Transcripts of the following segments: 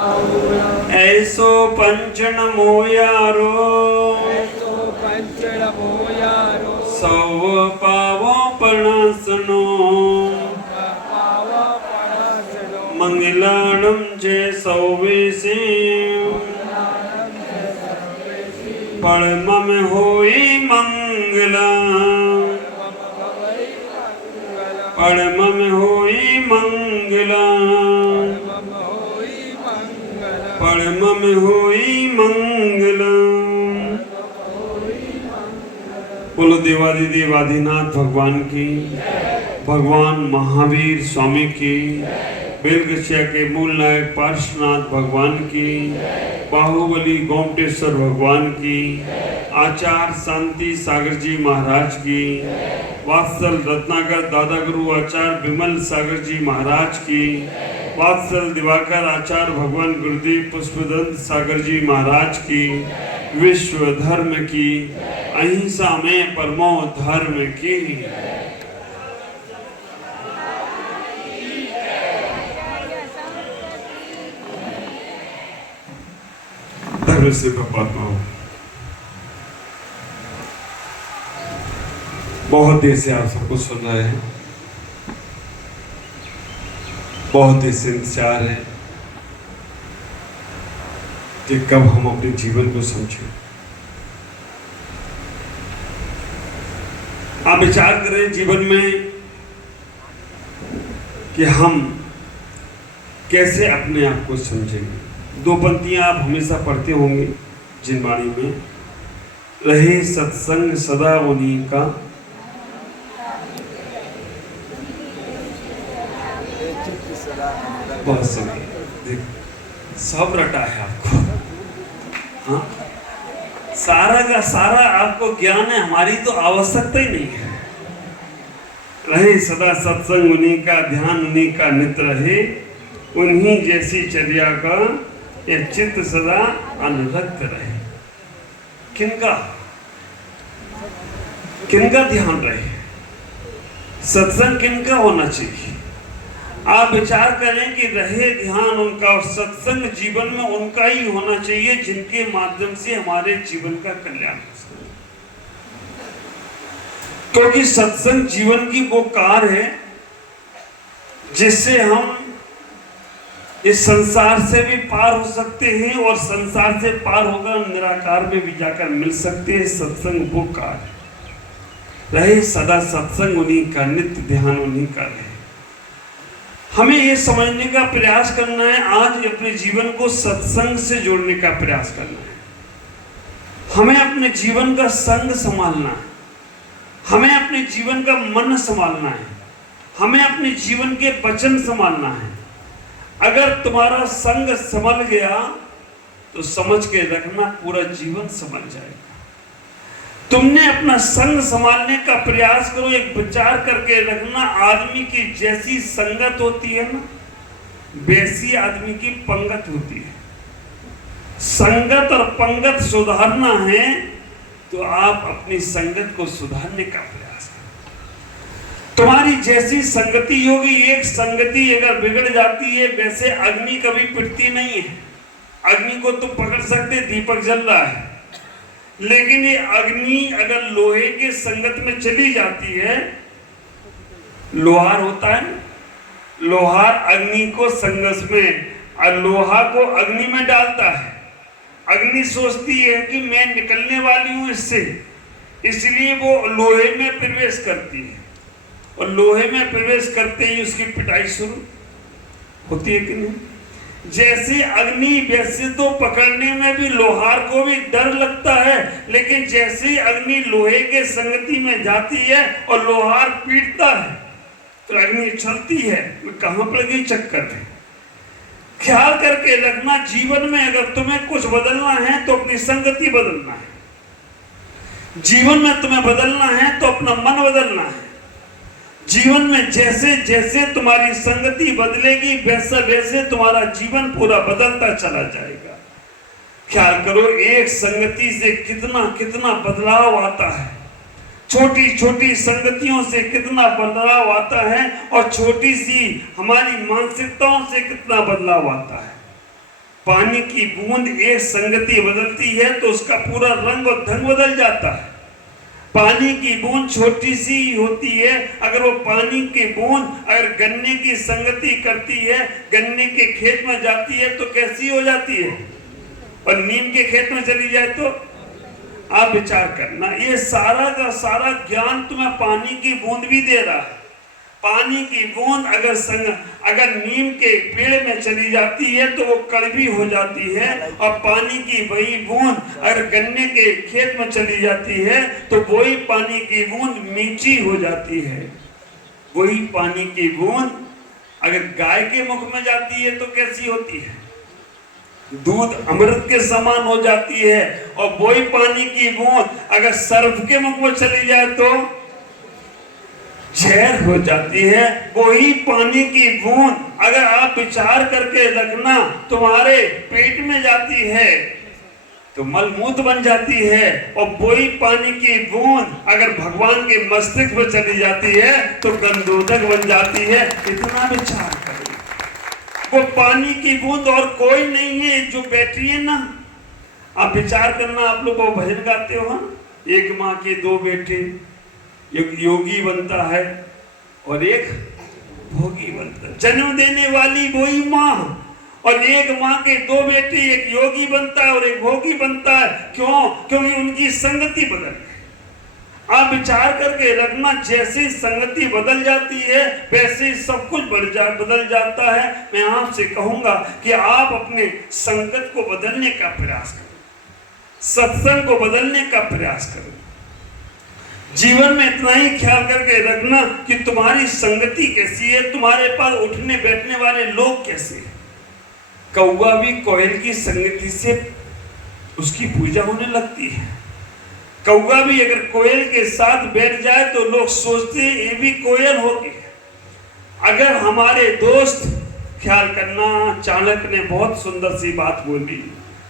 ऐसो पंचन मोयारो सौ पावो पणासनो मंगलाणम जे सौवेसी पड़मम होई मंगला पड़मम होई मंगला पड़मम होई मंगला। बोलो देवादिदेवादिनाथ भगवान की, भगवान महावीर स्वामी की, बेलगछिया के मूल नायक पार्श्वनाथ भगवान की, बाहुबली गोमटेश्वर भगवान की, आचार्य शांति सागर जी महाराज की, वात्सल रत्नाकर दादा गुरु आचार्य विमल सागर जी महाराज की, वात्सल दिवाकर आचार्य भगवान गुरुदेव पुष्पदंत सागर जी महाराज की, विश्व धर्म की, अहिंसा में परमो धर्म की। धर्म से परमात्मा हो। बहुत देर से आप सबको सुन रहे हैं, बहुत देर से इंतजार है कि कब हम अपने जीवन को समझें। आप विचार करें जीवन में कि हम कैसे अपने आप को समझेंगे। दो पंक्तियां आप हमेशा पढ़ते होंगे जिनवाणी में, रहे सत्संग सदा उन्हीं का, बहुत सही, सब रटा है आपको। हाँ, सारा का सारा आपको ज्ञान है, हमारी तो आवश्यकता ही नहीं है। रहे सदा सत्संग उन्हीं का, ध्यान उन्हीं का नित रहे, उन्हीं जैसी चर्या का ये चित्त सदा अनुरक्त रहे। किनका किनका ध्यान रहे, सत्संग किनका होना चाहिए। आप विचार करें कि रहे ध्यान उनका और सत्संग जीवन में उनका ही होना चाहिए जिनके माध्यम से हमारे जीवन का कल्याण हो सके। क्योंकि सत्संग जीवन की वो कार है जिससे हम इस संसार से भी पार हो सकते हैं और संसार से पार होकर निराकार में भी जाकर मिल सकते हैं। सत्संग वो कार है। रहे सदा सत्संग उन्हीं का, नित्य ध्यान उन्हीं का रहे। हमें ये समझने का प्रयास करना है, आज अपने जीवन को सत्संग से जोड़ने का प्रयास करना है। हमें अपने जीवन का संग संभालना है, हमें अपने जीवन का मन संभालना है, हमें अपने जीवन के वचन संभालना है। अगर तुम्हारा संग संभल गया तो समझ के रखना पूरा जीवन संभल जाएगा। तुमने अपना संग संभालने का प्रयास करो, एक विचार करके रखना, आदमी की जैसी संगत होती है ना, वैसी आदमी की पंगत होती है। संगत और पंगत सुधारना है तो आप अपनी संगत को सुधारने का प्रयास करो। तुम्हारी जैसी संगति होगी, एक संगति अगर बिगड़ जाती है, वैसे अग्नि कभी पिटती नहीं है। अग्नि को तुम पकड़ सकते, दीपक जल रहा है, लेकिन ये अग्नि अगर लोहे के संगत में चली जाती है, लोहार होता है, लोहार अग्नि को संघर्ष में और लोहा को अग्नि में डालता है। अग्नि सोचती है कि मैं निकलने वाली हूं इससे, इसलिए वो लोहे में प्रवेश करती है और लोहे में प्रवेश करते ही उसकी पिटाई शुरू होती है कि नहीं। जैसे अग्नि, वैसे तो पकड़ने में भी लोहार को भी डर लगता है, लेकिन जैसे ही अग्नि लोहे के संगति में जाती है और लोहार पीटता है तो अग्नि चलती है। कहां पड़ गई चक्कर में। ख्याल करके रखना, जीवन में अगर तुम्हें कुछ बदलना है तो अपनी संगति बदलना है। जीवन में तुम्हें बदलना है तो अपना मन बदलना है। जीवन में जैसे जैसे तुम्हारी संगति बदलेगी, वैसे वैसे तुम्हारा जीवन पूरा बदलता चला जाएगा। ख्याल करो, एक संगति से कितना कितना बदलाव आता है। छोटी छोटी संगतियों से कितना बदलाव आता है और छोटी सी हमारी मानसिकताओं से कितना बदलाव आता है। पानी की बूंद एक संगति बदलती है तो उसका पूरा रंग और ढंग बदल जाता है। पानी की बूंद छोटी सी होती है, अगर वो पानी की बूंद अगर गन्ने की संगति करती है, गन्ने के खेत में जाती है तो कैसी हो जाती है, और नीम के खेत में चली जाए तो आप विचार करना। ये सारा का सारा ज्ञान तुम्हें पानी की बूंद भी दे रहा है। पानी की बूंद अगर नीम के पेड़ में चली जाती है तो वो कड़वी हो जाती है, और पानी की वही बूंद अगर गन्ने के खेत में चली जाती है तो वही पानी की बूंद मीठी हो जाती है। वही पानी की बूंद अगर गाय के मुख में जाती है तो कैसी होती है, दूध अमृत के समान हो जाती है। और वही पानी की बूंद अगर सर्प के मुख में चली जाए तो जहर हो जाती है। वही पानी की बूंद अगर आप विचार करके रखना तुम्हारे पेट में जाती है तो मलमूत्र बन जाती है, और वही पानी की बूंद अगर भगवान के मस्तिष्क में चली जाती है तो गंधोदक बन जाती है। इतना विचार करें, वो पानी की बूंद और कोई नहीं है जो बैठी है ना। आप विचार करना, आप लोग वो भजन गाते हो, हाँ, एक माँ के दो बेटे, एक योगी बनता है और एक भोगी बनता है। जन्म देने वाली वही माँ, और एक माँ के दो बेटे, एक योगी बनता है और एक भोगी बनता है। क्यों? क्योंकि उनकी संगति बदल गई। आप विचार करके रखना, जैसे संगति बदल जाती है वैसे सब कुछ बदल जाता है। मैं आपसे कहूंगा कि आप अपने संगत को बदलने का प्रयास करें, सत्संग को बदलने का प्रयास करें। जीवन में इतना ही ख्याल करके रखना कि तुम्हारी संगति कैसी है, तुम्हारे पास उठने बैठने वाले लोग कैसे हैं। कौवा भी कोयल की संगति से उसकी पूजा होने लगती है। कौवा भी अगर कोयल के साथ बैठ जाए तो लोग सोचते हैं ये भी कोयल होगी। अगर हमारे दोस्त, ख्याल करना, चाणक्य ने बहुत सुंदर सी बात बोली,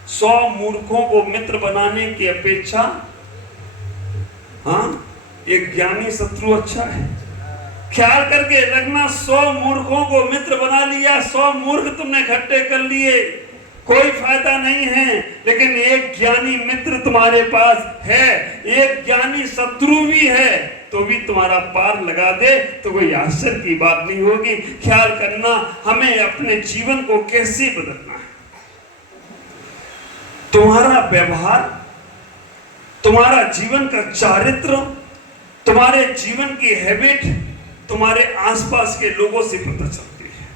100 मूर्खों को मित्र बनाने की अपेक्षा हाँ एक ज्ञानी शत्रु अच्छा है। ख्याल करके रखना, 100 मूर्खों को मित्र बना लिया, 100 मूर्ख तुमने इकट्ठे कर लिए, कोई फायदा नहीं है। लेकिन एक ज्ञानी मित्र तुम्हारे पास है, एक ज्ञानी शत्रु भी है, तो भी तुम्हारा पार लगा दे तो कोई आश्चर्य की बात नहीं होगी। ख्याल करना, हमें अपने जीवन को कैसे बदलना है। तुम्हारा व्यवहार, तुम्हारा जीवन का चारित्र, तुम्हारे जीवन की हैबिट तुम्हारे आसपास के लोगों से पता चलती है।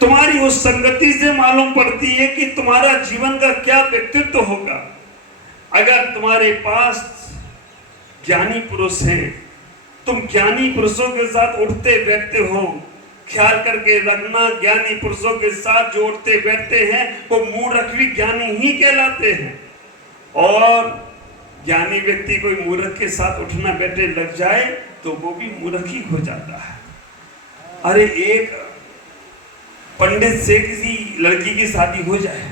तुम्हारी उस संगति से मालूम पड़ती है कि तुम्हारा जीवन का क्या व्यक्तित्व होगा। अगर तुम्हारे पास ज्ञानी पुरुष हैं, तुम ज्ञानी पुरुषों के साथ उठते बैठते हो, ख्याल करके रखना, ज्ञानी पुरुषों के साथ जो उठते बैठते हैं वो मूर्ख भी ज्ञानी ही कहलाते हैं। और ज्ञानी व्यक्ति कोई मूर्ख के साथ उठना बैठे लग जाए तो वो भी मूर्ख ही हो जाता है। अरे एक पंडित से किसी लड़की की शादी हो जाए,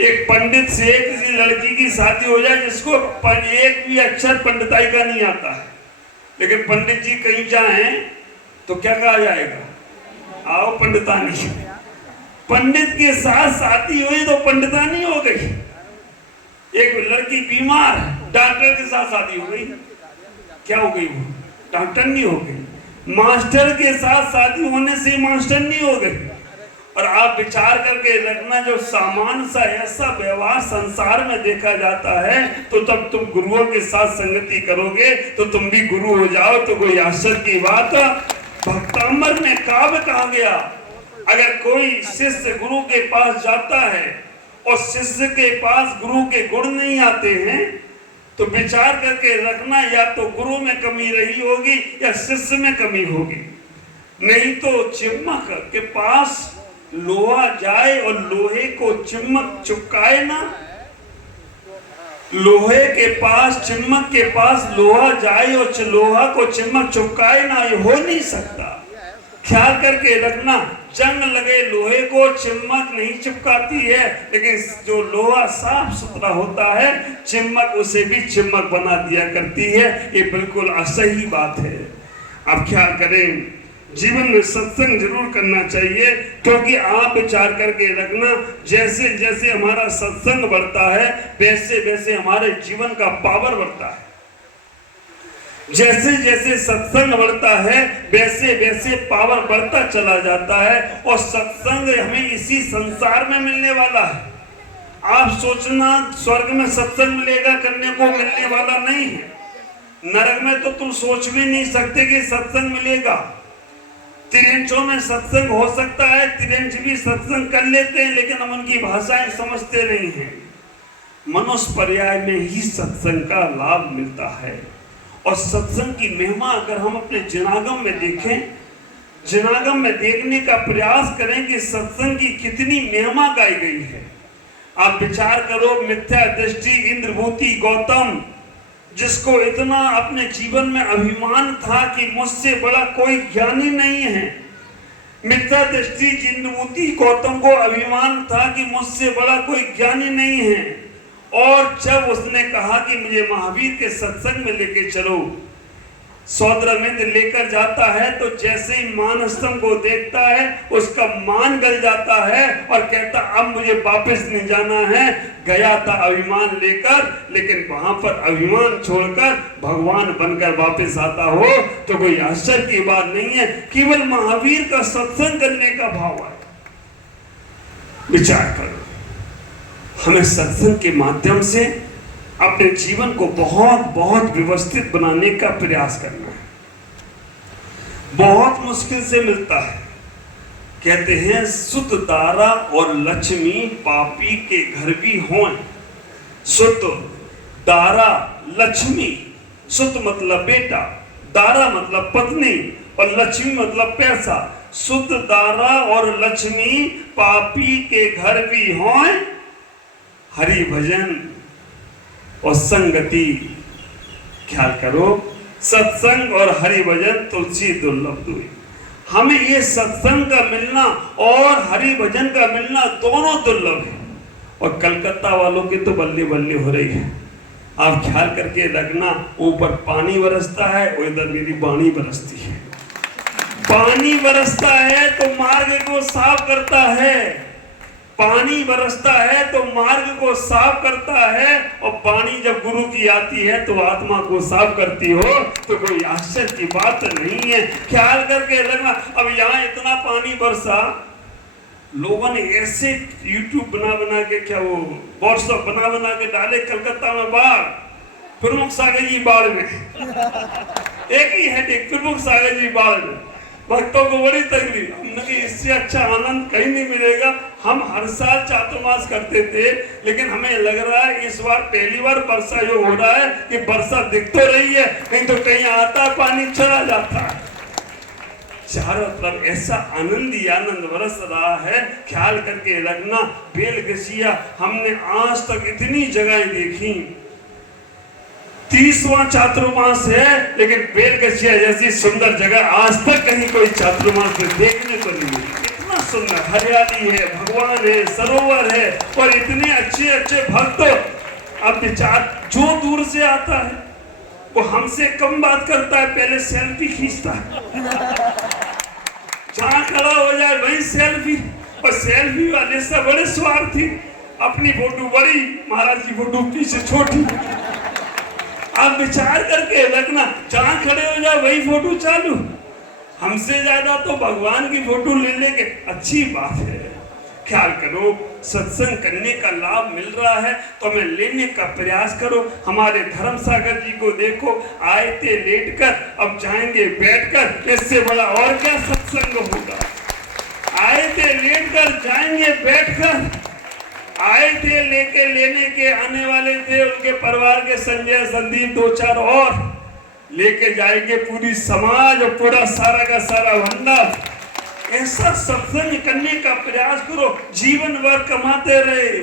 एक पंडित से किसी लड़की की शादी हो जाए जिसको एक भी अक्षर पंडिताई का नहीं आता है, लेकिन पंडित जी कहीं जाएं तो क्या कहा जाएगा, आओ पंडितानी। पंडित के साथ शादी हुई तो पंडितानी हो गई। एक लड़की बीमार, डॉक्टर के साथ शादी हो गई, क्या हो गई, वो डॉक्टर नहीं हो गई। मास्टर के साथ शादी होने से मास्टर नहीं हो गई। और आप विचार करके रखना, जो सामान्य सा ऐसा व्यवहार संसार में देखा जाता है, तो तब तुम गुरुओं के साथ संगति करोगे तो तुम भी गुरु हो जाओ तो कोई आश्चर्य की बात। भक्तामर में काव्य कहा गया, अगर कोई शिष्य गुरु के पास जाता है और शिष्य के पास गुरु के गुण नहीं आते हैं तो विचार करके रखना, या तो गुरु में कमी रही होगी या शिष्य में कमी होगी। नहीं तो चिमक के पास लोहा जाए और लोहे को चिमक चुपकाए ना, लोहे के पास, चिमक के पास लोहा जाए और लोहा को चिमक चुपकाए ना, ये हो नहीं सकता। ख्याल करके रखना, जंग लगे लोहे को चिमक नहीं चिपकाती है, लेकिन जो लोहा साफ सुथरा होता है चिमक उसे भी चिमक बना दिया करती है। ये बिल्कुल असही बात है। अब ख्याल करें, जीवन में सत्संग जरूर करना चाहिए, क्योंकि आप विचार करके रखना, जैसे जैसे हमारा सत्संग बढ़ता है वैसे वैसे हमारे जीवन का पावर बढ़ता है। जैसे जैसे सत्संग बढ़ता है वैसे वैसे पावर बढ़ता चला जाता है। और सत्संग हमें इसी संसार में मिलने वाला है। आप सोचना स्वर्ग में सत्संग मिलेगा करने को, मिलने वाला नहीं है। नरक में तो तुम सोच भी नहीं सकते कि सत्संग मिलेगा। तिरंचों में सत्संग हो सकता है, तिरंच भी सत्संग कर लेते हैं, लेकिन हम उनकी भाषाएं समझते नहीं हैं। मनुष्य पर्याय में ही सत्संग का लाभ मिलता है। और सत्संग की महिमा अगर हम अपने जनागम में देखें, जनागम में देखने का प्रयास करें कि सत्संग की कितनी महिमा गाई गई है। आप विचार करो, मिथ्या दृष्टि इंद्रभूति गौतम, जिसको इतना अपने जीवन में अभिमान था कि मुझसे बड़ा कोई ज्ञानी नहीं है। मिथ्या दृष्टि इंद्रभूति गौतम को अभिमान था कि मुझसे बड़ा कोई ज्ञानी नहीं है। और जब उसने कहा कि मुझे महावीर के सत्संग में लेके चलो, सौद्रमिंद लेकर जाता है तो जैसे ही मानस्तंभ को देखता है उसका मान गल जाता है और कहता अब मुझे वापस नहीं जाना है। गया था अभिमान लेकर, लेकिन वहां पर अभिमान छोड़कर भगवान बनकर वापस आता हो तो कोई आश्चर्य की बात नहीं है। केवल महावीर का सत्संग करने का भाव है। विचार करो, हमें सत्संग के माध्यम से अपने जीवन को बहुत बहुत व्यवस्थित बनाने का प्रयास करना है। बहुत मुश्किल से मिलता है। कहते हैं सुत दारा और लक्ष्मी पापी के घर भी हों। सुत दारा लक्ष्मी, सुत मतलब बेटा, दारा मतलब पत्नी और लक्ष्मी मतलब पैसा। सुत दारा और लक्ष्मी पापी के घर भी हों। हरि भजन और संगति, ख्याल करो, सत्संग और हरि भजन तुलसी दुर्लभ दुई। हमें ये सत्संग का मिलना और हरि भजन का मिलना दोनों दुर्लभ है। और कलकत्ता वालों की तो बल्ले बल्ले हो रही है। आप ख्याल करके रखना, ऊपर पानी बरसता है और इधर मेरी वाणी बरसती है। पानी बरसता है तो मार्ग को साफ करता है, पानी बरसता है तो मार्ग को साफ करता है। और पानी जब गुरु की आती है तो आत्मा को साफ करती हो तो कोई आश्चर्य की बात नहीं है। ख्याल करके रखना। अब यहाँ इतना पानी बरसा, लोगों ने ऐसे यूट्यूब बना बना के, क्या वो व्हाट्सएप बना बना के डाले, कलकत्ता में बाढ़, प्रमुख सागर जी बाढ़ में एक ही हेडेक, प्रमुख सागर जी बाढ़ में, भक्तों को बड़ी तकलीफ। हमने कि इससे अच्छा आनंद कहीं नहीं मिलेगा। हम हर साल चातुर्मास करते थे, लेकिन हमें लग रहा है इस बार पहली बार वर्षा योग हो रहा है कि वर्षा दिख तो रही है, नहीं तो कहीं आता पानी चला जाता है। चारों तरफ ऐसा आनंद ही आनंद बरस रहा है। ख्याल करके रखना, बेलगछिया हमने आज तक इतनी जगह देखी, 30वां चातुर्मास है, लेकिन बेलगछिया जैसी सुंदर जगह आज तक कहीं कोई चातुर्मास में देखने को नहीं मिली। इतना सुंदर हरियाली है, भगवान है, सरोवर है और इतने अच्छे अच्छे भक्त। अब विचार, जो दूर से आता है वो हमसे कम बात करता है, पहले सेल्फी खींचता है। जहां खड़ा हो जाए वही सेल्फी, और सेल्फी वाले से बड़े स्वार्थी, अपनी फोटो बड़ी, महाराज की फोटो पीछे छोटी। आप विचार करके रखना, जहां खड़े हो जाए वही फोटो चालू। हमसे ज्यादा तो भगवान की फोटो ले लेके, अच्छी बात है। ख्याल करो, सत्संग करने का लाभ मिल रहा है तो हमें लेने का प्रयास करो। हमारे धर्म सागर जी को देखो, आए थे लेटकर, अब जाएंगे बैठकर। इससे बड़ा और क्या सत्संग होगा। आए थे लेटकर, जाएंगे बैठकर। आए थे लेके, लेने के आने वाले थे उनके परिवार के संजय संदीप 2-4 और, लेके जाएंगे पूरी समाज और पूरा सारा का सारा भंडार। ऐसा सत्संग करने का प्रयास करो। जीवन भर कमाते रहे,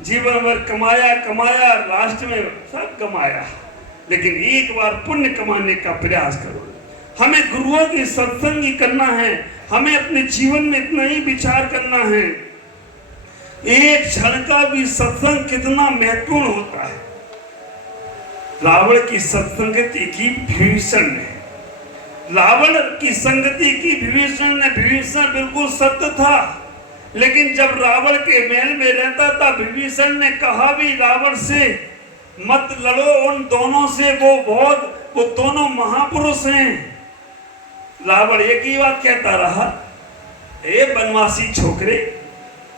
जीवन भर कमाया कमाया, लास्ट में सब कमाया, लेकिन एक बार पुण्य कमाने का प्रयास करो। हमें गुरुओं की सत्संग ही करना है। हमें अपने जीवन में इतना ही विचार करना है, एक क्षण का भी सत्संग कितना महत्वपूर्ण होता है। रावण की सत्संगति की भीषण है। रावण की संगति की विभीषण ने, विभीषण बिल्कुल सत्य था, लेकिन जब रावण के महल में रहता था विभीषण ने कहा भी रावण से मत लड़ो, उन दोनों से, वो दोनों महापुरुष हैं। रावण एक ही बात कहता रहा, ए बनवासी छोकरे,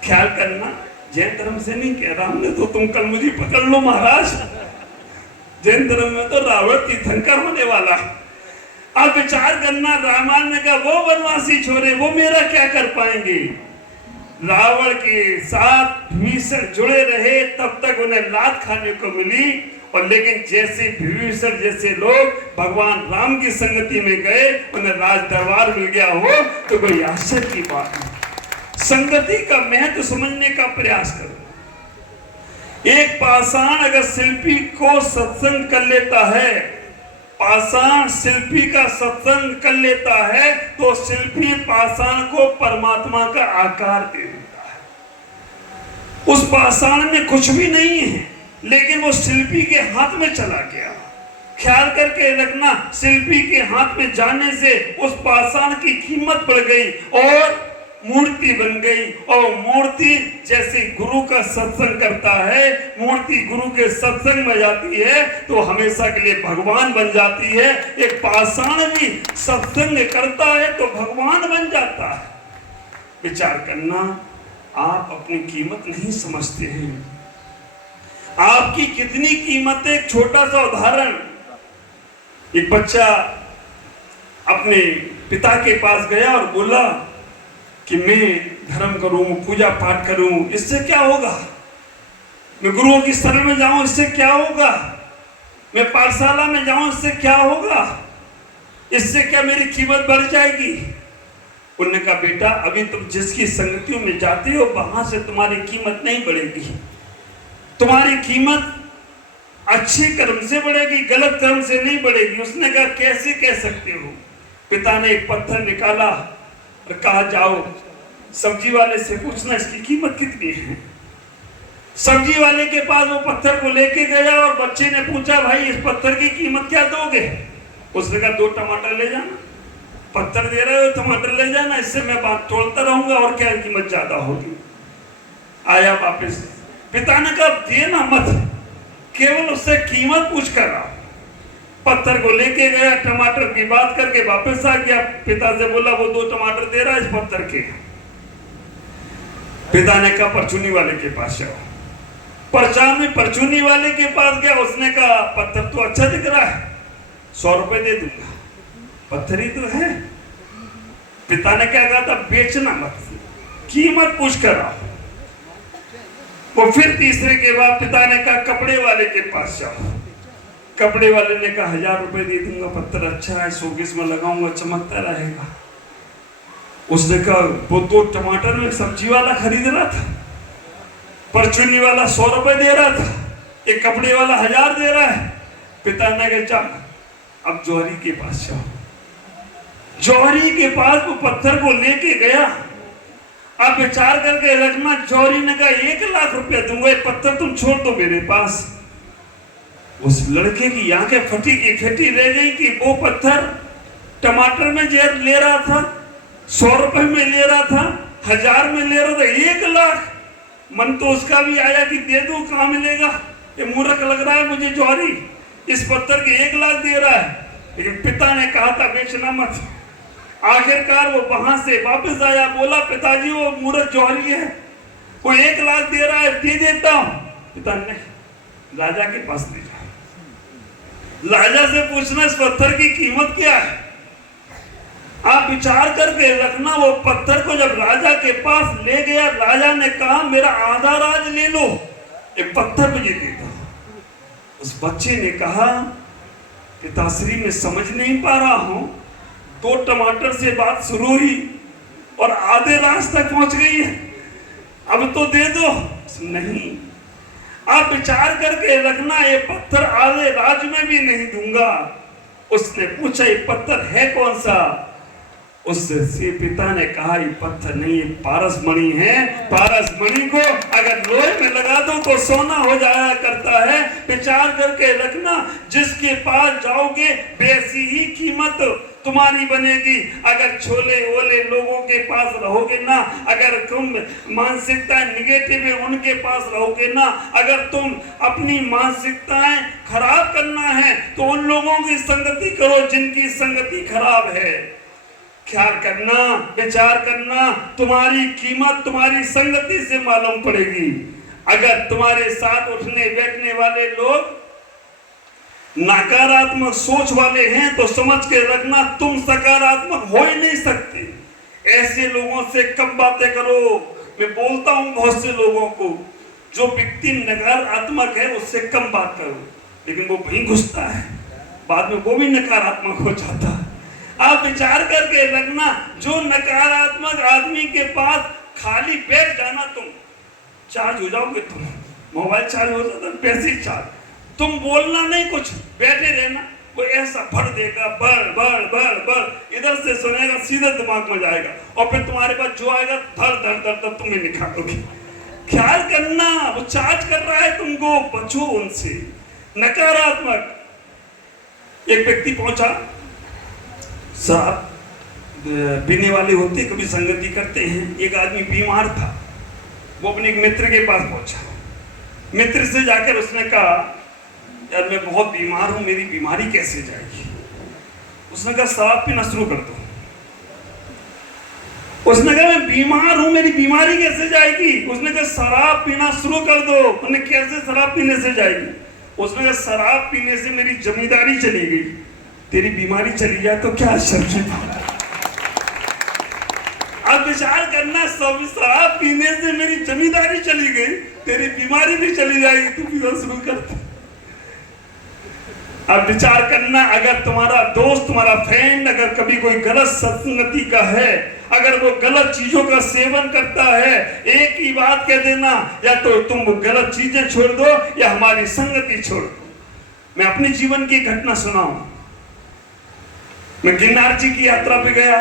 ख्याल करना जैन धर्म से नहीं कह रहा हमने, तो तुम कल मुझे पकड़ लो महाराज, जैन धर्म में तो रावण तीर्थंकर होने वाला। अब विचार करना, रामायण ने कहा वो बनवासी छोरे वो मेरा क्या कर पाएंगे। रावण के साथ विभीषण जुड़े रहे तब तक उन्हें लात खाने को मिली, और लेकिन जैसे विभीषण जैसे लोग भगवान राम की संगति में गए उन्हें राज दरबार मिल गया हो तो कोई आश्चर्य की बात नहीं। संगति का महत्व समझने का प्रयास करो। एक पाषाण अगर शिल्पी को सत्संग कर लेता है, पाषाण शिल्पी का सत्संग कर लेता है तो शिल्पी पाषाण को परमात्मा का आकार दे देता है। उस पाषाण में कुछ भी नहीं है, लेकिन वो शिल्पी के हाथ में चला गया। ख्याल करके रखना, शिल्पी के हाथ में जाने से उस पाषाण की कीमत बढ़ गई और मूर्ति बन गई। और मूर्ति जैसे गुरु का सत्संग करता है, मूर्ति गुरु के सत्संग में जाती है तो हमेशा के लिए भगवान बन जाती है। एक पाषाण भी सत्संग करता है तो भगवान बन जाता है। विचार करना, आप अपनी कीमत नहीं समझते हैं। आपकी कितनी कीमत है। एक छोटा सा उदाहरण, एक बच्चा अपने पिता के पास गया और बोला कि मैं धर्म करूं, पूजा पाठ करूं, इससे क्या होगा। मैं गुरुओं की शरण में जाऊं, इससे क्या होगा। मैं पाठशाला में जाऊं, इससे क्या होगा। इससे क्या मेरी कीमत बढ़ जाएगी। उन्होंने कहा बेटा, अभी तुम जिसकी संगतियों में जाते हो वहां से तुम्हारी कीमत नहीं बढ़ेगी। तुम्हारी कीमत अच्छे कर्म से बढ़ेगी, गलत कर्म से नहीं बढ़ेगी। उसने कहा कैसे कह सकते हो। पिता ने एक पत्थर निकाला और कहा जाओ सब्जी वाले से पूछना इसकी कीमत कितनी है। सब्जी वाले के पास वो पत्थर को लेके गया और बच्चे ने पूछा भाई इस पत्थर की कीमत क्या दोगे। उसने कहा 2 टमाटर ले जाना। पत्थर दे रहे हो, टमाटर ले जाना, इससे मैं बात तोड़ता रहूंगा और क्या कीमत ज्यादा होगी। आया वापस, पिता ने कहा देना मत, केवल उससे कीमत पूछ कर आओ। पत्थर को लेके गया, टमाटर की बात करके वापस आ गया। पिता से बोला वो 2 टमाटर दे रहा है इस पत्थर के। पिता ने कहा परचूनी वाले के पास जाओ। परचूनी वाले के पास गया। उसने कहा पत्थर तो अच्छा दिख रहा है, 100 रुपए दे दूंगा, पत्थर ही तो है। पिता ने क्या कहा था, बेचना मत, कीमत पूछ कर आओ। वो फिर तीसरे के बाद पिता ने कहा कपड़े वाले के पास जाओ। कपड़े वाले ने कहा 1000 रुपए दे दूंगा, पत्थर अच्छा है, शोकेस में लगाऊंगा, चमकता रहेगा। उसने कहा वो 2 टमाटर में सब्जी वाला खरीद रहा था, परचूनी वाला 100 रुपए दे रहा था, एक कपड़े वाला 1000 दे रहा है। पिता ने कहा चल अब जौहरी के पास जाओ। जौहरी के पास वो पत्थर को लेके गया। अब विचार करके रखना, जौहरी ने कहा 1 लाख रुपया दूंगा, ये पत्थर तुम छोड़ दो मेरे पास। उस लड़के की आंखें फटी की फटी रह गई कि वो पत्थर टमाटर में जेर ले रहा था, 100 रुपए में ले रहा था, 1000 में ले रहा था, 1 लाख। मन तो उसका भी आया कि दे दूं, कहां मिलेगा, ये मूर्ख लग रहा है मुझे जौहरी, इस पत्थर के 1 लाख दे रहा है। लेकिन पिता ने कहा था बेचना मत। आखिरकार वो वहां से वापस आया, बोला पिताजी वो मूर्ख जौहरी है, वो 1 लाख दे रहा है, दे देता हूं। पिता ने राजा के पास ले जाओ, राजा से पूछना इस पत्थर की कीमत क्या है। आप विचार करके रखना, वो पत्थर को जब राजा के पास ले गया, राजा ने कहा मेरा आधा राज ले लो, एक पत्थर मुझे दे दो। उस बच्चे ने कहा पिताश्री मैं समझ नहीं पा रहा हूं, 2 टमाटर से बात शुरू हुई और आधे राज तक पहुंच गई है, अब तो दे दो। नहीं, आप विचार करके रखना, ये पत्थर आधे राज में भी नहीं दूंगा। उसने पूछा ये पत्थर है कौन सा। उससे पिता ने कहा ये पत्थर नहीं, ये पारस मणि है। पारस मणि को अगर लोहे में लगा दो तो सोना हो जाया करता है। विचार करके रखना, जिसके पास जाओगे वैसी ही कीमत तुम्हारी बनेगी। अगर छोले ओले लोगों के पास रहोगे ना, अगर तुम मानसिकता निगेटिव है उनके पास रहोगे ना, अगर तुम अपनी मानसिकताएं खराब करना है तो उन लोगों की संगति करो जिनकी संगति खराब है। ख्याल करना, विचार करना, तुम्हारी कीमत तुम्हारी संगति से मालूम पड़ेगी। अगर तुम्हारे साथ उठने बैठने वाले लोग नकारात्मक सोच वाले हैं तो समझ के रखना तुम सकारात्मक हो ही नहीं सकते। ऐसे लोगों से कम बातें करो। मैं बोलता हूं बहुत से लोगों को, जो व्यक्ति नकारात्मक है उससे कम बात करो, लेकिन वो वहीं घुसता है, बाद में वो भी नकारात्मक हो जाता है। आप विचार करके रखना, जो नकारात्मक आदमी के पास खाली बैठ जाना, तुम चार्ज हो जाओगे। तुम मोबाइल चार्ज हो जाता है, पैसे चार्ज, तुम बोलना नहीं, कुछ बैठे रहना, वो ऐसा भर देगा, बढ़ बढ़ बढ़ बढ़, इधर से सुनेगा सीधा दिमाग में जाएगा और फिर तुम्हारे पास जो आएगा धर धर धर धर तुम्हें निकालोगे। ख्याल करना, वो चार्ज कर रहा है तुमको, बचो उनसे। नकारात्मक एक व्यक्ति पहुंचा, शराब पीने वाले होते कभी संगति करते हैं। एक आदमी बीमार था, वो अपने एक मित्र के पास पहुंचा। मित्र से जाकर उसने कहा, यार मैं बहुत बीमार हूं, मेरी बीमारी कैसे जाएगी? उसने कहा शराब पीना शुरू कर दो। उसने कहा मैं बीमार हूं, मेरी बीमारी कैसे जाएगी? उसने कहा शराब पीना शुरू कर दो। उसने कैसे शराब पीने से जाएगी? उसने कहा शराब पीने से मेरी जमींदारी चली गई, तेरी बीमारी चली जाए तो क्या असर की बात। अब विचार करना, सब शराब पीने से मेरी जमींदारी चली गई, तेरी बीमारी भी चली जाएगी, तू पीना शुरू कर। अब विचार करना, अगर तुम्हारा दोस्त, तुम्हारा फ्रेंड अगर कभी कोई गलत संगति का है, अगर वो गलत चीजों का सेवन करता है, एक ही बात कह देना, या तो तुम गलत चीजें छोड़ दो या हमारी संगति छोड़ दो। मैं अपने जीवन की घटना सुनाऊं। मैं गिरनार जी की यात्रा पे गया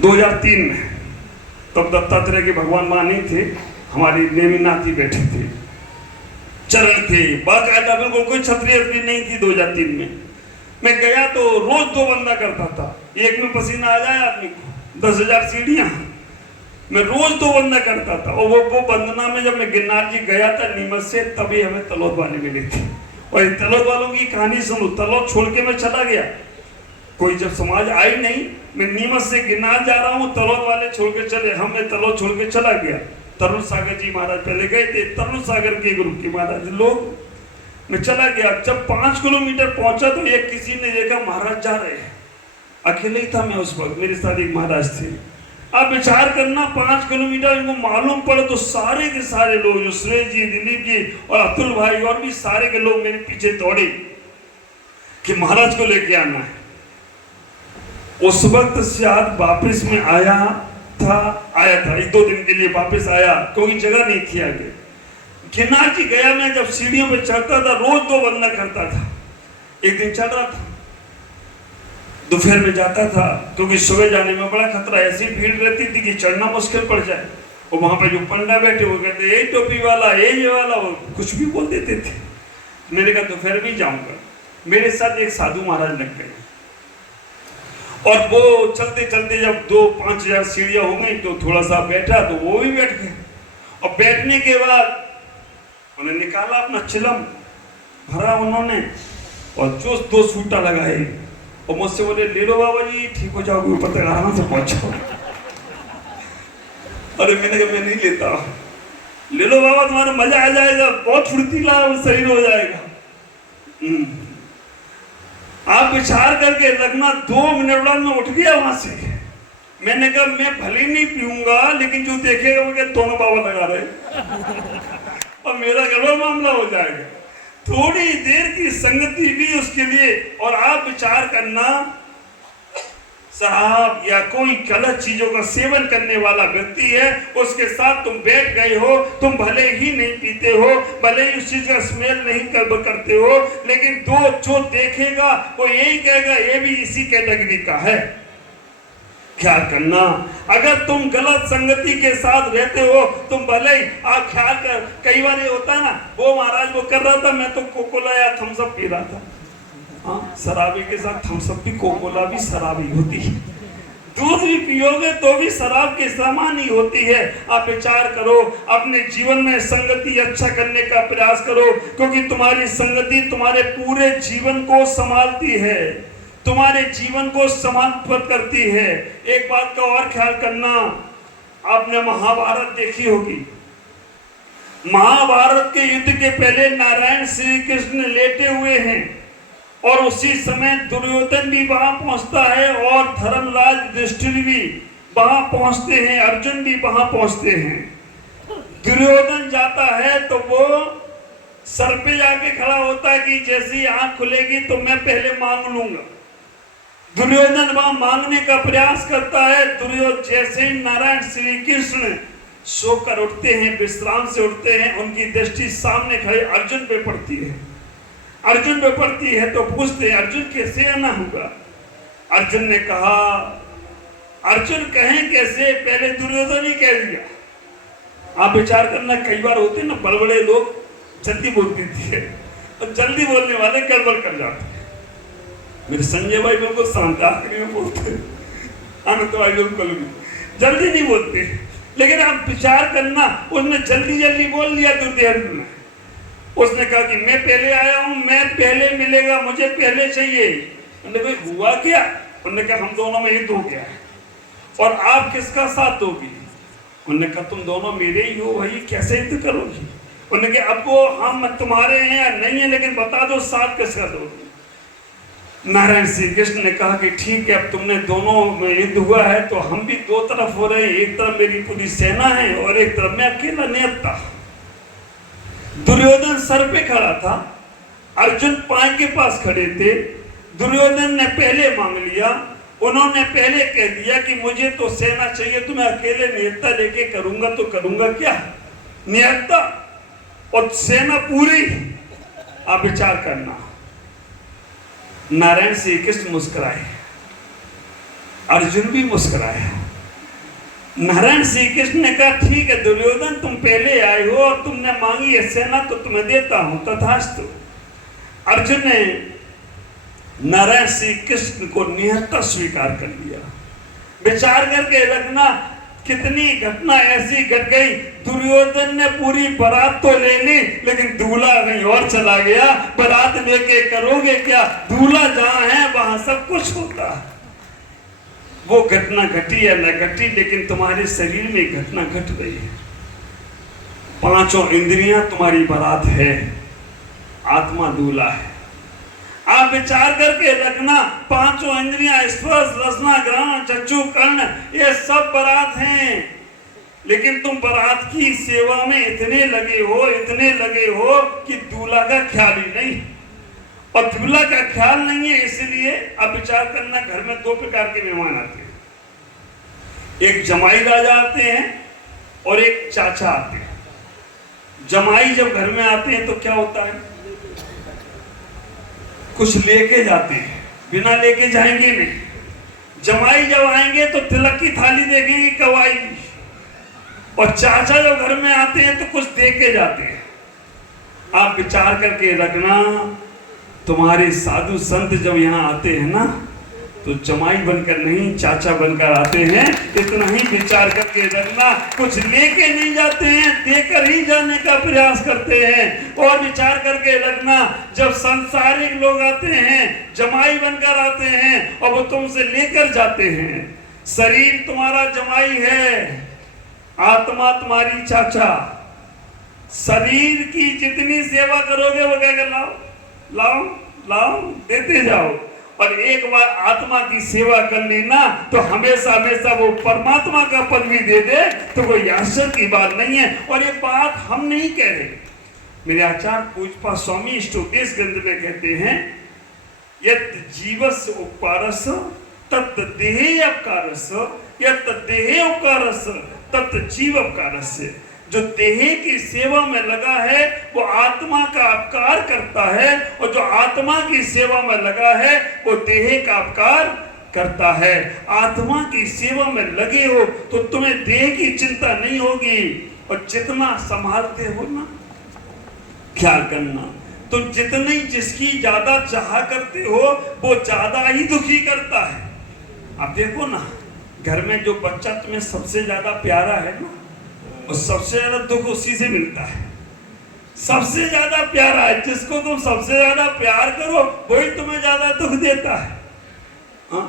2003 में। तब दत्तात्रेय के भगवान वहां नहीं थे, हमारी नेमिनाथ ही बैठे थे, चरण थे बाकायदा, बिल्कुल कोई छतरी नहीं थी। 2003 में मैं गया तो रोज 2 बंदा करता था, एक में पसीना आ जाए आदमी को, 10,000 सीढ़ियां, मैं रोज 2 बंदा करता था। और वो बंदना में जब मैं गिरनार जी गया था नीमच से, तभी हमें तलोद वाले मिले थे। और तलोद वालों की कहानी सुनो, तलोद छोड़ के मैं चला गया, कोई जब समाज आई नहीं, मैं नीमच से गिरनार जा रहा हूँ, तलोद वाले छोड़ के चले, मैं तलोद छोड़ के चला गया। तरुण सागर जी महाराज पहले गए थे, तरुण सागर के ग्रुप के महाराज लोग, मैं चला गया। जब 5 किलोमीटर पहुंचा तो एक किसी ने देखा महाराज जा रहे हैं, अकेले ही था मैं उस वक्त, मेरे साथ एक महाराज थे। आप विचार करना, 5 किलोमीटर इनको मालूम पड़े तो सारे के सारे लोग, जो सुरेश जी, दिलीप जी और अतुल भाई और भी सारे के लोग मेरे पीछे दौड़े कि महाराज को लेके आना है। उस वक्त शायद वापिस में आया था 1-2 दिन के लिए वापस आया, क्योंकि जगह नहीं थी आगे। गिरनार जी गया मैं, जब सीढ़ियों पे चढ़ता था रोज 2 बंदा करता था। एक दिन चढ़ रहा था, दोपहर में जाता था, क्योंकि सुबह जाने में बड़ा खतरा, ऐसी भीड़ रहती थी कि चढ़ना मुश्किल पड़ जाए। और वहां पे जो पंडा बैठे वो कहते ये टोपी वाला, ये वाला, वो कुछ भी बोल देते थे। मैंने कहा दोपहर भी जाऊंगा। मेरे साथ एक साधु महाराज लग गए, और वो चलते चलते जब 2-5,000 सीढ़ियां हो गई तो थोड़ा सा बैठा, तो वो भी बैठ गए। और बैठने के बाद उन्हें निकाला अपना चिलम भरा उन्होंने, और जो 2 सूटा लगाए और मुझसे बोले ले लो बाबा जी, ठीक हो जाओगे, ऊपर तक आराम से पहुंचो। अरे मैंने कहा मैं नहीं लेता, ले लो बाबा, तुम्हारा मजा आ जाएगा, बहुत फुर्तीला शरीर हो जाएगा। आप विचार करके रखना, 2 मिनट बाद में उठ गया वहां से। मैंने कहा मैं भले नहीं पीऊंगा, लेकिन जो देखेगा वो क्या दोनों बाबा लगा रहे और मेरा गड़बड़ मामला हो जाएगा। थोड़ी देर की संगति भी उसके लिए। और आप विचार करना, शराब या कोई गलत चीजों का सेवन करने वाला व्यक्ति है, उसके साथ तुम बैठ गए हो, तुम भले ही नहीं पीते हो, भले ही उस चीज का स्मेल नहीं करते हो, लेकिन जो देखेगा वो यही कहेगा ये भी इसी कैटेगरी का है। ख्याल करना, अगर तुम गलत संगति के साथ रहते हो, तुम भले ही आप ख्याल कर, कई बार ये होता है ना, वो महाराज वो कर रहा था, मैं तो कोकोला या थम्स अप पी रहा था। हाँ, शराबी के साथ थम्सअप भी, कोकोला भी शराबी होती है। दूध भी पियोगे तो भी शराब के समान ही होती है। आप विचार करो, अपने जीवन में संगति अच्छा करने का प्रयास करो, क्योंकि तुम्हारी संगति तुम्हारे पूरे जीवन को संभालती है, तुम्हारे जीवन को समर्पित करती है। एक बात का और ख्याल करना, आपने महाभारत देखी होगी। महाभारत के युद्ध के पहले नारायण श्री कृष्ण लेटे हुए हैं और उसी समय दुर्योधन भी वहां पहुंचता है और धर्मराज युधिष्ठिर भी वहां पहुंचते हैं, अर्जुन भी वहां पहुंचते हैं। दुर्योधन जाता है तो वो सर पे जाके खड़ा होता है कि जैसी आंख खुलेगी तो मैं पहले मांग लूंगा। दुर्योधन वहां मांगने का प्रयास करता है। दुर्योधन जैसे ही नारायण श्री कृष्ण सोकर उठते हैं, विश्राम से उठते हैं, उनकी दृष्टि सामने खड़े अर्जुन पे पड़ती है। अर्जुन पे पड़ती है तो पूछते हैं, अर्जुन कैसे आना होगा? अर्जुन ने कहा, अर्जुन कहें कैसे, पहले दुर्योधन ही कह दिया। आप विचार करना, कई बार होते ना बड़े बड़े लोग जल्दी बोल देते हैं और जल्दी बोलने वाले गड़बड़ कर जाते हैं। मेरे संजय भाई बिल्कुल शांत आखिरी में बोलते हैं, आनंद भाई बिल्कुल भी जल्दी नहीं बोलते। लेकिन आप विचार करना, उसने जल्दी जल्दी बोल दिया दुर्योधन ने। उसने कहा कि मैं पहले आया हूं, मैं पहले मिलेगा, मुझे पहले चाहिए। उन्होंने भाई हुआ क्या? उन्होंने कहा हम दोनों में युद्ध हो गया है और आप किसका साथ दोगी? उन्होंने कहा तुम दोनों मेरे ही हो भाई, कैसे युद्ध करोगी? उन्होंने कहा अब वो हम तुम्हारे हैं या नहीं है, लेकिन बता दो साथ किसका दोगी? नारायण श्री कृष्ण ने कहा कि ठीक है, अब तुमने दोनों में युद्ध हुआ है तो हम भी दो तरफ हो रहे हैं। एक तरफ मेरी पूरी सेना है और एक तरफ मैं अकेला निहत्था। दुर्योधन सर पे खड़ा था, अर्जुन पांव के पास खड़े थे। दुर्योधन ने पहले मांग लिया, उन्होंने पहले कह दिया कि मुझे तो सेना चाहिए, तो मैं अकेले निहत्था लेके करूंगा तो करूंगा क्या? निहत्था और सेना पूरी। आप विचार करना। नारायण श्री कृष्ण मुस्कुराए, अर्जुन भी मुस्कुराया। नारायण श्री कृष्ण ने कहा ठीक है दुर्योधन, तुम पहले आए हो और तुमने मांगी है सेना तो तुम्हें देता हूं, तथास्तु। अर्जुन ने नारायण श्री कृष्ण को निहत्था स्वीकार कर लिया। विचार करके रखना, कितनी घटना ऐसी घट गई। दुर्योधन ने पूरी बारात तो ले ली, लेकिन दूल्हा कहीं और चला गया। बारात लेके करोगे क्या? दूल्हा जहां है वहां सब कुछ होता। वो घटना घटी या न घटी, लेकिन तुम्हारे शरीर में घटना घट गई है। पांचों इंद्रियां तुम्हारी बारात है, आत्मा दूल्हा है। आप विचार करके रखना, पांचों इंद्रियां स्पर्श रसना ग्रहण चक्षु कर्ण ये सब बारात हैं, लेकिन तुम बारात की सेवा में इतने लगे हो कि दूल्हा का ख्याल ही नहीं। और दूल्हा का ख्याल नहीं है, इसलिए आप विचार करना, घर में दो प्रकार के मेहमान आते हैं। एक जमाई राजा आते हैं और एक चाचा आते हैं। जमाई जब घर में आते हैं तो क्या होता है, कुछ लेके जाते हैं, बिना लेके जाएंगे नहीं। जमाई जब आएंगे तो तिलक की थाली देखेंगे, कवाई। और चाचा जब घर में आते हैं तो कुछ दे के जाते हैं। आप विचार करके रखना, तुम्हारे साधु संत जब यहाँ आते हैं ना, तो जमाई बनकर नहीं चाचा बनकर आते हैं। इतना ही विचार करके रखना, कुछ लेके नहीं जाते हैं, देकर ही जाने का प्रयास करते हैं। और विचार करके रखना, जब सांसारिक लोग आते हैं, जमाई बनकर आते हैं और वो तुमसे लेकर जाते हैं। शरीर तुम्हारा जमाई है, आत्मा तुम्हारी चाचा। शरीर की जितनी सेवा करोगे वो कहेगा लाओ लाओ लाओ, देते जाओ। और एक बार आत्मा की सेवा कर लेना तो हमेशा हमेशा वो परमात्मा का पद भी दे दे, तो कोई आश्चर्य की बात नहीं है। और ये बात हम नहीं कह रहे, मेरे आचार्य पूज्यपाद स्वामी इष्टोपदेश ग्रंथ में कहते हैं, यत् जीवस्य उपकारस तत् देहे अपकारस, यत् देहे उपकारस तत् जीव अपकारस्य। जो देह की सेवा में लगा है वो आत्मा का अपकार करता है, और जो आत्मा की सेवा में लगा है वो देह का अपकार करता है। आत्मा की सेवा में लगे हो तो तुम्हें देह की चिंता नहीं होगी। और जितना संभालते हो ना, ख्याल करना, तुम जितनी जिसकी ज्यादा चाह करते हो वो ज्यादा ही दुखी करता है। आप देखो ना, घर में जो बच्चा तुम्हें सबसे ज्यादा प्यारा है ना, वो सबसे ज्यादा दुख उसी से मिलता है। सबसे ज्यादा प्यारा है, जिसको तुम सबसे ज्यादा प्यार करो वही तुम्हें ज्यादा दुख देता है। हाँ?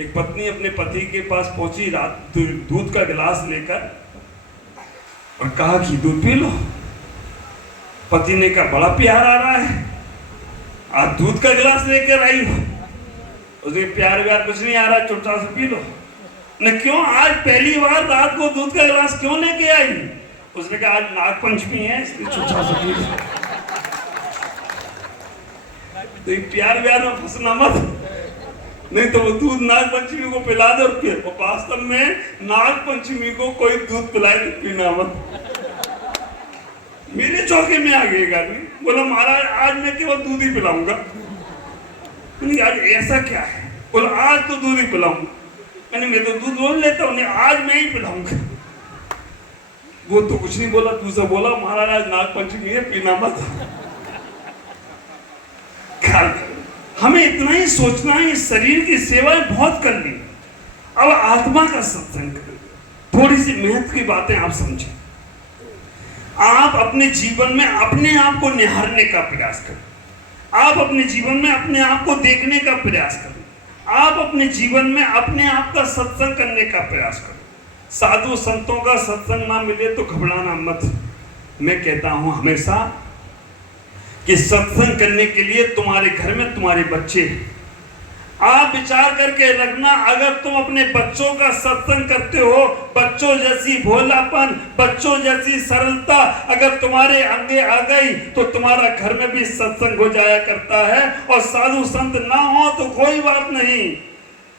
एक पत्नी अपने पति के पास पहुंची रात, दूध का गिलास लेकर, और कहा कि दूध पी लो। पति ने कहा बड़ा प्यार आ रहा है, आज दूध का गिलास लेकर आई हो। उसके प्यार व्यार कुछ नहीं आ रहा, चुपचाप से पी लो। ने क्यों, आज पहली बार रात को दूध का गिलास क्यों लेके आई? उसने कहा आज नागपंचमी है इसलिए चुपचाप से पी लो। तो प्यार व्यार में फंसना मत, नहीं तो वो दूध नागपंचमी को पिला दे, और वास्तव में नागपंचमी को कोई दूध पिलाए तो पीना मत। मेरे चौके में आ गया आदमी, बोला महाराज आज मैं केवल दूध ही पिलाऊंगा। मैंने आज ऐसा क्या है? बोला आज तो दूध ही पिलाऊंगा। मैंने मैं तो दूध रोज लेता हूँ, आज मैं ही पिलाऊंगा। वो तो कुछ नहीं बोला, दूसरा बोला महाराज आज नागपंचमी है, पीना मत। हमें इतना ही सोचना है, इस शरीर की सेवाएं बहुत कर ली, अब आत्मा का सत्संग करें। थोड़ी सी मेहनत की बातें आप समझें। आप अपने जीवन में अपने आप को निहारने का प्रयास करें। आप अपने जीवन में अपने आप को देखने का प्रयास करें। आप अपने जीवन में अपने आप का सत्संग करने का प्रयास करें। साधु संतों का सत्संग ना मिले तो घबराना मत। मैं कहता हूं हमेशा कि सत्संग करने के लिए तुम्हारे घर में तुम्हारे बच्चे हैं। आप विचार करके रखना, अगर तुम अपने बच्चों का सत्संग करते हो, बच्चों जैसी भोलापन, बच्चों जैसी सरलता अगर तुम्हारे अंगे आ गई तो तुम्हारा घर में भी सत्संग हो जाया करता है। और साधु संत ना हो तो कोई बात नहीं,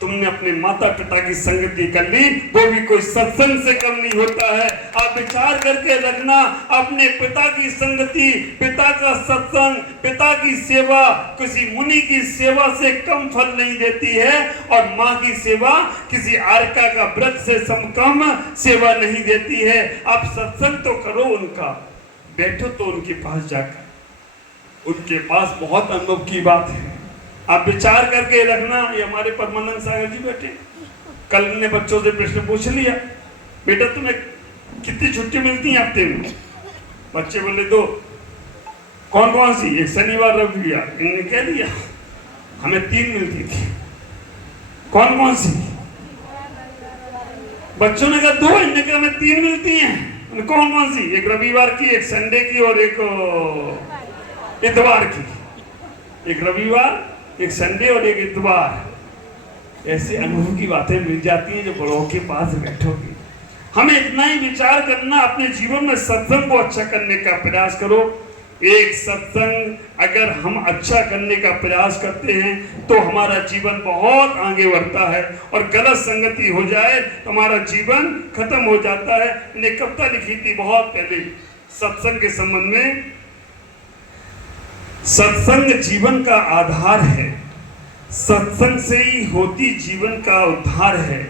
तुमने अपने माता पिता की संगति कर ली, वो भी कोई सत्संग से करनी होता है। आप विचार करके रखना, अपने पिता की संगति, पिता का सत्संग, पिता की सेवा किसी मुनि की सेवा से कम फल नहीं देती है, और माँ की सेवा किसी आर्का का व्रत से कम सेवा नहीं देती है। आप सत्संग तो करो उनका, बैठो तो उनके पास जाकर, उनके पास बहुत अनुभव की बात है। आप विचार करके रखना। ये हमारे परमानंद सागर जी बैठे, कल ने बच्चों से प्रश्न पूछ लिया, बेटा तुम्हें कितनी छुट्टी मिलती है हफ्ते में? बच्चे बोले 2। कौन कौन सी? एक शनिवार रविवार। इन्होंने कह दिया हमें 3 मिलती थी। कौन कौन सी? बच्चों ने कहा 2। इन्होंने कहा हमें 3 मिलती हैं। कौन कौन सी? एक रविवार की, एक संडे की, और एक इतवार की। एक रविवार, एक संडे और एक इतवार। ऐसे अनुभव की बातें मिल जाती हैं जो बड़ों के पास बैठोगे। हमें इतना ही विचार करना, अपने जीवन में सत्संग को अच्छा करने का प्रयास करो। एक सत्संग अगर हम अच्छा करने का प्रयास करते हैं तो हमारा जीवन बहुत आगे बढ़ता है, और गलत संगति हो जाए तो हमारा जीवन खत्म हो जाता है। मैंने कविता लिखी थी बहुत पहले सत्संग के संबंध में। सत्संग जीवन का आधार है, सत्संग से ही होती जीवन का उद्धार है।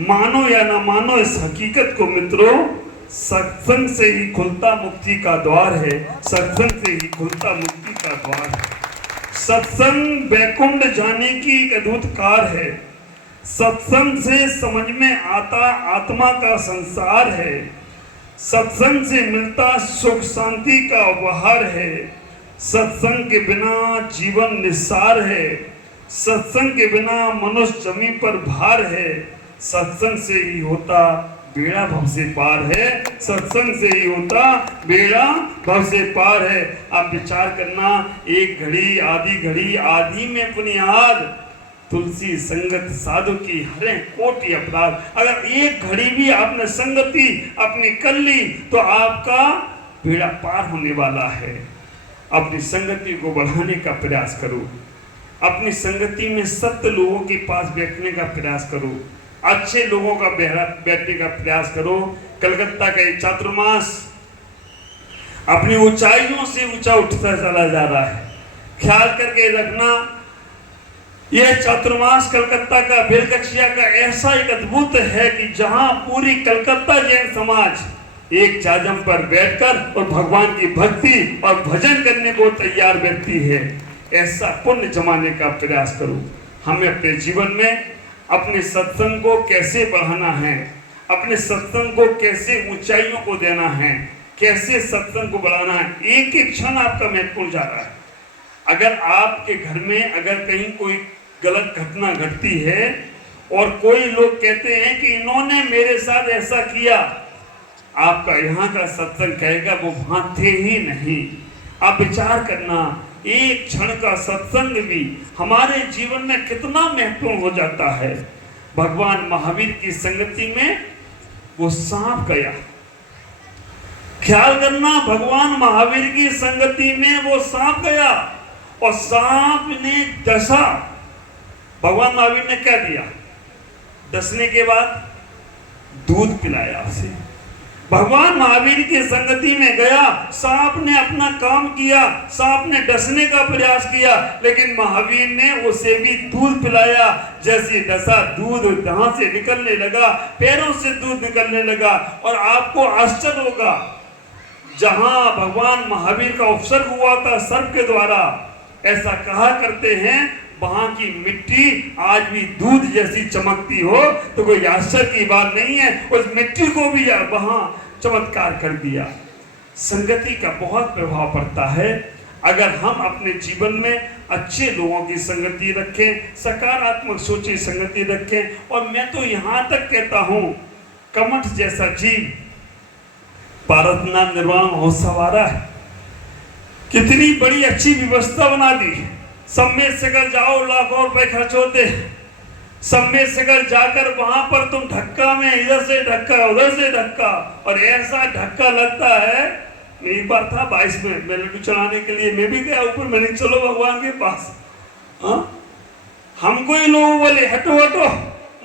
मानो या ना मानो इस हकीकत को मित्रों, सत्संग से ही खुलता मुक्ति का द्वार है। सत्संग से ही खुलता मुक्ति का द्वार है। सत्संग वैकुंठ जाने की एक अद्भुत कार है। सत्संग से समझ में आता आत्मा का संसार है। सत्संग से मिलता सुख शांति का उपहार है। सत्संग के बिना जीवन निस्सार है। सत्संग के बिना मनुष्य जमीन पर भार है। सत्संग से ही होता बेड़ा भव से पार है। सत्संग से ही होता बेड़ा भव से पार है। आप विचार करना, एक घड़ी आधी घड़ी आधी में पुनियाद, तुलसी संगत साधु की हरे कोटि अपराध। अगर एक घड़ी भी आपने संगति अपनी कर ली तो आपका बेड़ा पार होने वाला है। अपनी संगति को बढ़ाने का प्रयास करो। अपनी संगति में सत्य लोगों के पास बैठने का प्रयास करो। अच्छे लोगों का बैठने का प्रयास करो। कलकत्ता का ये चातुर्मास अपनी ऊंचाइयों से ऊंचा उठता चला जा रहा है। ख्याल करके रखना, यह चातुर्मास कलकत्ता का बेलकक्षिया का ऐसा एक अद्भुत है कि जहां पूरी कलकत्ता जैन समाज एक जाजम पर बैठकर और भगवान की भक्ति और भजन करने को तैयार व्यक्ति है। ऐसा पुण्य जमाने का प्रयास करो। हमें अपने जीवन में अपने सत्संग को कैसे बढ़ाना है, अपने सत्संग को कैसे ऊंचाइयों को देना है, कैसे सत्संग को बढ़ाना है। एक एक क्षण आपका महत्वपूर्ण जा रहा है। अगर आपके घर में अगर कहीं कोई गलत घटना घटती है और कोई लोग कहते हैं कि इन्होंने मेरे साथ ऐसा किया, आपका यहाँ का सत्संग कहेगा वो वहां थे ही नहीं। आप विचार करना, एक क्षण का सत्संग भी हमारे जीवन में कितना महत्वपूर्ण हो जाता है। भगवान महावीर की संगति में वो सांप गया, ख्याल करना, भगवान महावीर की संगति में वो सांप गया और सांप ने डसा। भगवान महावीर ने क्या दिया? डसने के बाद दूध पिलाया उसे। भगवान महावीर की संगति में गया, सांप ने अपना काम किया, सांप ने डसने का प्रयास किया, लेकिन महावीर ने उसे भी दूध पिलाया। जैसे डसा, दूध जहां से निकलने लगा, पैरों से दूध निकलने लगा। और आपको आश्चर्य होगा, जहां भगवान महावीर का उपसर्ग हुआ था सर्प के द्वारा, ऐसा कहा करते हैं वहां की मिट्टी आज भी दूध जैसी चमकती हो, तो कोई आश्चर्य की बात नहीं है। उस मिट्टी को भी वहां चमत्कार कर दिया। संगति का बहुत प्रभाव पड़ता है। अगर हम अपने जीवन में अच्छे लोगों की संगति रखें, सकारात्मक सोची संगति रखें, और मैं तो यहां तक कहता हूं, कमठ जैसा जीव पारसनाथ निर्वाण महोत्सव आ रहा है, कितनी बड़ी अच्छी व्यवस्था बना दी। सब में से अगर जाओ लाखों रुपए खर्च होते, सब में से अगर जाकर वहां पर तुम धक्का में इधर से धक्का उधर से धक्का, और ऐसा धक्का लगता है। मैं एक बार था 22 में, मैं लड्डू चढ़ाने के लिए मैं भी गया ऊपर, मैंने चलो भगवान के पास। हमको ही लोग बोले हटो हटो,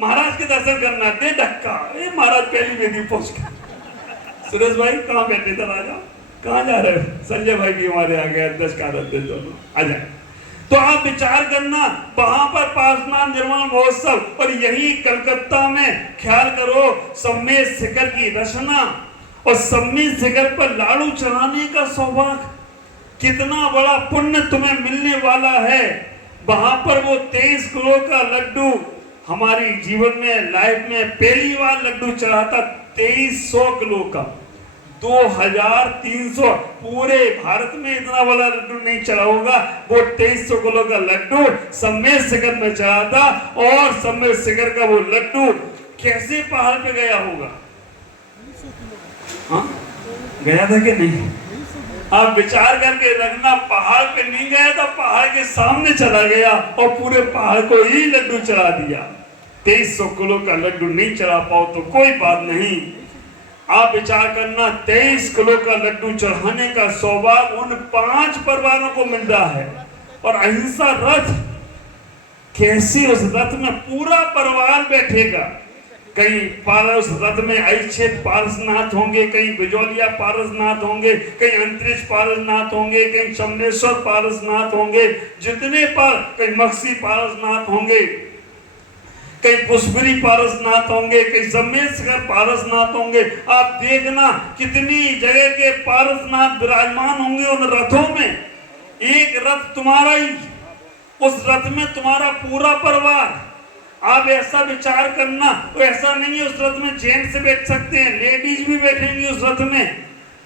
महाराज के दर्शन करना, दे धक्का। महाराज पहली वेदी पहुंच गए। सुरेश भाई कहाँ बैठे थे? राजा कहाँ जा रहे हो? संजय भाई भी हमारे आ गए, 10 का दोनों आ जाए। तो आप विचार करना, वहां पर पारसनाथ निर्वाण महोत्सव, और यही कलकत्ता में ख्याल करो सम्मेद शिखर की रचना, और सम्मेद शिखर पर लाडू चढ़ाने का सौभाग्य, कितना बड़ा पुण्य तुम्हें मिलने वाला है। वहां पर वो 23 किलो का लड्डू, हमारी जीवन में लाइफ में पहली बार लड्डू चढ़ा था 2300 किलो का। 2300, पूरे भारत में इतना बड़ा लड्डू नहीं चढ़ा होगा। वो 2300 किलो का लड्डू सम्मेद शिखर में चढ़ा था, और सम्मेद शिखर का वो लड्डू कैसे पहाड़ पे गया होगा? हाँ, गया था कि नहीं? आप विचार करके रखना, पहाड़ पे नहीं गया था, पहाड़ के सामने चला गया और पूरे पहाड़ को ही लड्डू चढ़ा दिया। 2300 किलो का लड्डू नहीं चढ़ा पाओ तो कोई बात नहीं। आप विचार करना, 23 किलो का लड्डू चढ़ाने का सौभाग्य उन 5 परिवारों को मिल रहा है। और अहिंसा रथ, कैसे उस रथ में पूरा परिवार बैठेगा। कहीं पारस रथ में ऐच्छेद पारसनाथ होंगे, कहीं बिजौलिया पारसनाथ होंगे, कहीं अंतरिक्ष पारसनाथ होंगे, कहीं चमनेश्वर पारसनाथ होंगे, जितने कहीं मक्सी पारसनाथ होंगे, कहीं पुष्परी पारसनाथ होंगे, कहीं सम्मेद शिखर पारसनाथ होंगे। आप देखना कितनी जगह के पारसनाथ विराजमान होंगे उन रथों में। एक रथ तुम्हारा ही, उस रथ में तुम्हारा पूरा परिवार। आप ऐसा विचार करना, तो ऐसा नहीं है उस रथ में जेंट्स बैठ सकते हैं, लेडीज भी बैठेंगी उस रथ में,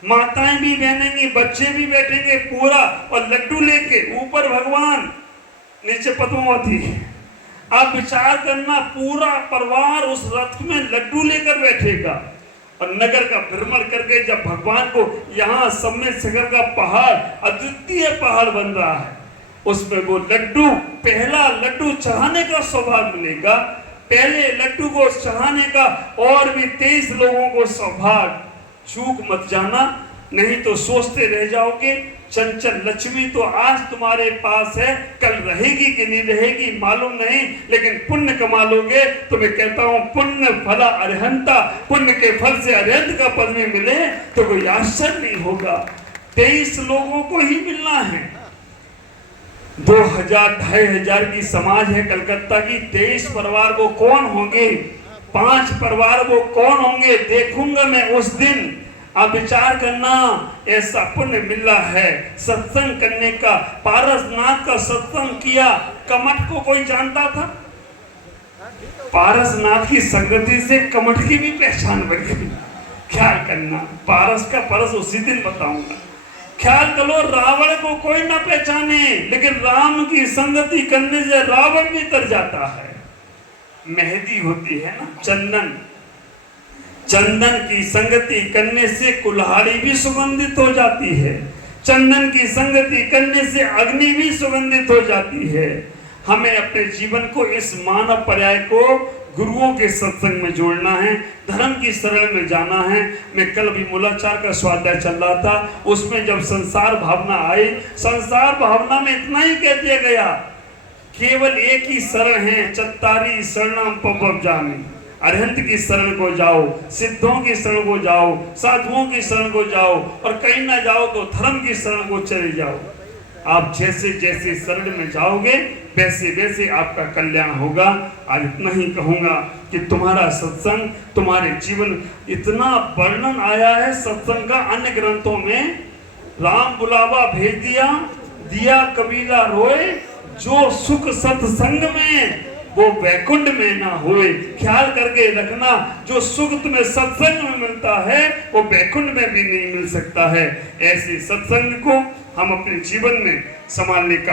माताएं भी बहनेंगी, बच्चे भी बैठेंगे पूरा, और लड्डू लेके ऊपर भगवान, नीचे पद्मावती। आप विचार करना, पूरा परिवार उस रथ में लड्डू लेकर बैठेगा, और नगर का भ्रमण करके जब भगवान को यहाँ सम्मेद शिखर का पहाड़, अद्वितीय पहाड़ बन रहा है, उसमें वो लड्डू, पहला लड्डू चढ़ाने का सौभाग्य मिलेगा। पहले लड्डू को चढ़ाने का और भी 23 लोगों को सौभाग्य। चूक मत जाना, नहीं तो सोचते रह जाओगे। चंचल लक्ष्मी तो आज तुम्हारे पास है, कल रहेगी कि नहीं रहेगी मालूम नहीं, लेकिन पुण्य कमा लोगे। तो मैं कहता हूँ, पुण्य फला अरिहंता, पुण्य के फल से अरिहंत का पद में मिले तो कोई आश्चर्य नहीं होगा। 23 लोगों को ही मिलना है। 2000-2500 की समाज है कलकत्ता की, 23 परिवार वो कौन होंगे, 5 परिवार वो कौन होंगे, देखूंगा मैं उस दिन। आप विचार करना, ऐसा पुण्य मिला है सत्संग करने का। पारसनाथ का सत्संग किया, कमठ को कोई जानता था? पारसनाथ की संगति से कमठ की भी पहचान बन गई। ख्याल करना, पारस का परस उसी दिन बताऊंगा। ख्याल करो, रावण को कोई ना पहचाने, लेकिन राम की संगति करने से रावण भी तर जाता है। मेहंदी होती है ना, चंदन, चंदन की संगति करने से कुल्हाड़ी भी सुगंधित हो जाती है। चंदन की संगति करने से अग्नि भी सुगंधित हो जाती है। हमें अपने जीवन को, इस मानव पर्याय को गुरुओं के सत्संग में जोड़ना है, धर्म की शरण में जाना है। मैं कल भी मूलाचार का स्वाध्याय चल रहा था, उसमें जब संसार भावना आई, संसार भावना में इतना ही कह दिया गया, केवल एक ही शरण है, चत्तारी शरणम पवम जामि। अरहंत की शरण को जाओ, सिद्धों की शरण को जाओ, साधुओं की शरण को जाओ, और कहीं ना जाओ तो धर्म की शरण को चले जाओ। आप जैसे जैसे शरण में जाओगे वैसे वैसे आपका कल्याण होगा। आज इतना ही कहूंगा कि तुम्हारा सत्संग, तुम्हारे जीवन, इतना वर्णन आया है सत्संग का अन्य ग्रंथों में। राम बुलावा भेज दिया, दिया कबीरा रोए, जो सुख सत्संग में वो वैकुंठ में ना होए। ख्याल करके रखना, जो सुख तुम्हें सत्संग में मिलता है वो वैकुंठ में भी नहीं मिल सकता है। ऐसे सत्संग को हम अपने जीवन में संभालने का